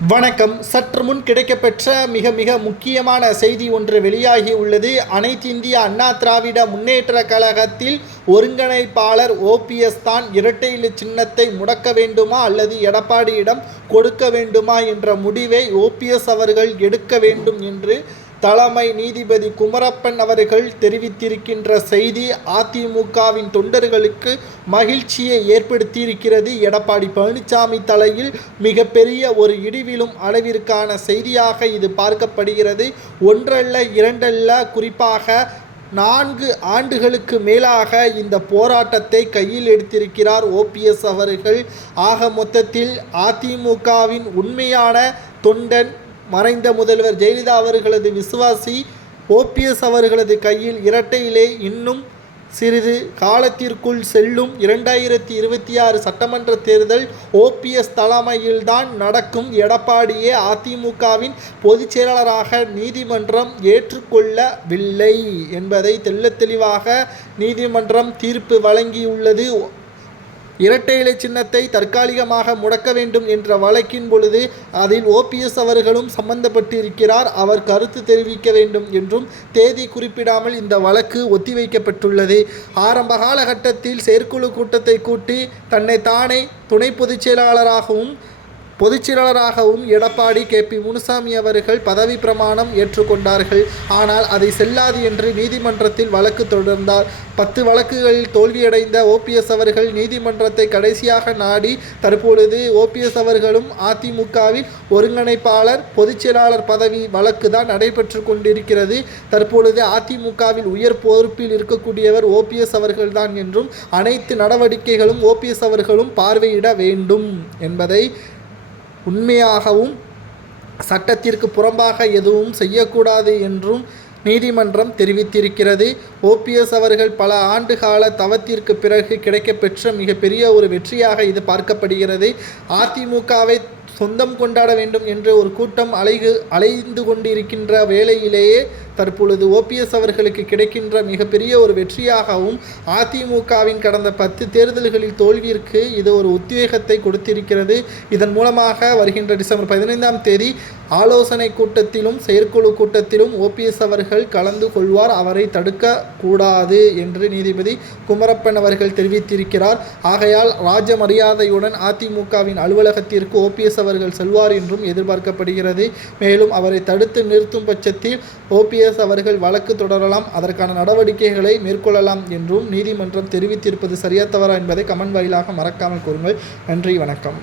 வணக்கம். சற்று முன் கிடைக்கப்பெற்ற மிக மிக முக்கியமான செய்தி ஒன்று வெளியாகி உள்ளது. அனைத்து இந்திய அண்ணா திராவிட முன்னேற்ற கழகத்தில் ஒருங்கிணைப்பாளர் ஓபிஎஸ் தான் இரட்டை இலை சின்னத்தை முடக்க வேண்டுமா அல்லது எடப்பாடியிடம் கொடுக்க வேண்டுமா என்ற முடிவை ஓபிஎஸ் அவர்கள் எடுக்க வேண்டும் என்று தலைமை நீதிபதி குமரப்பன் அவர்கள் தெரிவித்திருக்கின்ற செய்தி அதிமுகவின் தொண்டர்களுக்கு மகிழ்ச்சியை ஏற்படுத்தியிருக்கிறது. எடப்பாடி பழனிசாமி தலையில் மிகப்பெரிய ஒரு இடிவிலும் அளவிற்கான செய்தியாக இது பார்க்கப்படுகிறது. ஒன்றல்ல இரண்டல்ல, குறிப்பாக 4 ஆண்டுகளுக்கு மேலாக இந்த போராட்டத்தை கையில் எடுத்திருக்கிறார் ஓபிஎஸ் அவர்கள். ஆக மொத்தத்தில் அதிமுகவின் உண்மையான தொண்டன், மறைந்த முதல்வர் ஜெயலலிதா அவர்களது விசுவாசி ஓபிஎஸ் அவர்களது கையில் இரட்டை இலை இன்னும் சிறிது காலத்திற்குள் செல்லும். 2026 சட்டமன்ற தேர்தல் ஓபிஎஸ் தலைமையில்தான் நடக்கும். எடப்பாடியே அதிமுகவின் பொதுச் செயலாளராக நீதிமன்றம் ஏற்றுக்கொள்ளவில்லை என்பதை தெள்ளத்தெளிவாக நீதிமன்றம் தீர்ப்பு வழங்கியுள்ளது. இரட்டை இலை சின்னத்தை தற்காலிகமாக முடக்க வேண்டும் என்ற வழக்கின் பொழுது அதில் ஓபிஎஸ் அவர்களும் சம்பந்தப்பட்டிருக்கிறார். அவர் கருத்து தெரிவிக்க வேண்டும் என்றும் தேதி குறிப்பிடாமல் இந்த வழக்கு ஒத்திவைக்கப்பட்டுள்ளது. ஆரம்ப காலகட்டத்தில் செயற்குழு கூட்டத்தை கூட்டி தன்னை தானே துணை பொதுச் செயலாளராகவும் எடப்பாடி கே.பி. முனுசாமி அவர்கள் பதவி பிரமாணம் ஏற்றுக்கொண்டார்கள். ஆனால் அதை செல்லாது என்று நீதிமன்றத்தில் வழக்கு தொடர்ந்தார். 10 வழக்குகளில் தோல்வியடைந்த ஓபிஎஸ் அவர்கள் நீதிமன்றத்தை கடைசியாக நாடி தற்பொழுது ஓபிஎஸ் அவர்களும் அதிமுகவின் ஒருங்கிணைப்பாளர் பொதுச் செயலாளர் பதவி வழக்கு தான் நடைபெற்று கொண்டிருக்கிறது. தற்பொழுது அதிமுகவில் உயர் பொறுப்பில் இருக்கக்கூடியவர் ஓபிஎஸ் அவர்கள்தான் என்றும் அனைத்து நடவடிக்கைகளும் ஓபிஎஸ் அவர்களும் பார்வையிட வேண்டும் என்பதை உண்மையாகவும் சட்டத்திற்கு புறம்பாக எதுவும் செய்யக்கூடாது என்றும் நீதிமன்றம் தெரிவித்திருக்கிறது. ஓபிஎஸ் அவர்கள் பல ஆண்டுகால தவத்திற்கு பிறகு கிடைக்கப்பெற்ற மிகப்பெரிய ஒரு வெற்றியாக இது பார்க்கப்படுகிறது. அதிமுகவை சொந்தம் கொண்டாட வேண்டும் என்று ஒரு கூட்டம் அலைந்து கொண்டிருக்கின்ற வேளையிலேயே தற்பொழுது ஓபிஎஸ் அவர்களுக்கு கிடைக்கின்ற மிகப்பெரிய ஒரு வெற்றியாகவும் அதிமுகவின் கடந்த 10 தேர்தல்களில் தோல்விற்கு இது ஒரு உத்வேகத்தை கொடுத்திருக்கிறது. இதன் மூலமாக வருகின்ற டிசம்பர் 15ஆம் தேதி ஆலோசனை கூட்டத்திலும் செயற்குழு கூட்டத்திலும் ஓபிஎஸ் அவர்கள் கலந்து கொள்வார். அவரை தடுக்க கூடாது என்று நீதிபதி குமரப்பன் அவர்கள் தெரிவித்திருக்கிறார். ஆகையால் ராஜ மரியாதையுடன் அதிமுகவின் அலுவலகத்திற்கு ஓபிஎஸ் அவர்கள் செல்வார் என்றும் எதிர்பார்க்கப்படுகிறது. மேலும் அவரை தடுத்து நிறுத்தும் பட்சத்தில் ஓபிஎஸ் அவர்கள் வழக்கு தொடரலாம், அதற்கான நடவடிக்கைகளை மேற்கொள்ளலாம் என்றும் நீதிமன்றம் தெரிவித்திருப்பது சரியா தவறா என்பதை கமெண்ட் வாயிலாக மறக்காமல் கூறுங்கள். நன்றி, வணக்கம்.